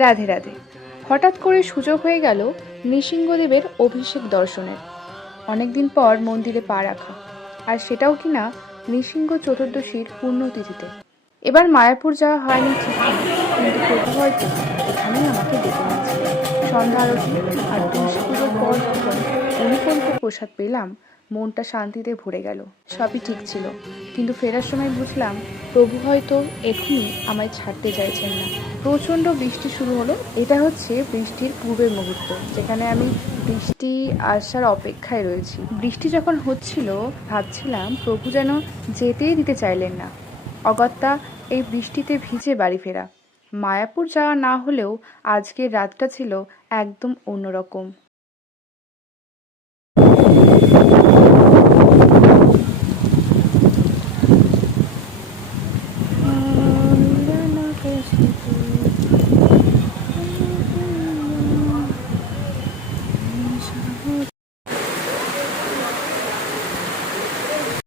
রাধে রাধে। হঠাৎ করে সুযোগ হয়ে গেল নৃসিংহদেবের অভিষেক দর্শনের। অনেকদিন পর মন্দিরে পা রাখা, আর সেটাও কিনা নৃসিংহ চতুর্দশীর পুণ্যতিথিতে। এবার মায়াপুর যাওয়া হয়নি ঠিকই, কিন্তু প্রভু হয়তো এখানেই আমাকে ডেকে নিয়েছিলেন। সন্ধ্যা আরতি আর তুলসী পুজোর পর যখন অনুকল্প প্রসাদ পেলাম, মনটা শান্তিতে ভরে গেল। সবই ঠিক ছিল, কিন্তু ফেরার সময় বুঝলাম প্রভু হয়তো এখনই আমায় ছাড়তে চাইছেন না। প্রচণ্ড বৃষ্টি শুরু হলো। এটা হচ্ছে বৃষ্টির পূর্বের মুহূর্ত, যেখানে আমি বৃষ্টি আসার অপেক্ষায় রয়েছি। বৃষ্টি যখন হচ্ছিল, ভাবছিলাম প্রভু যেন যেতেই দিতে চাইলেন না। অগত্যা এই বৃষ্টিতে ভিজে বাড়ি ফেরা। মায়াপুর যাওয়া না হলেও আজকের রাতটা ছিল একদম অন্যরকম।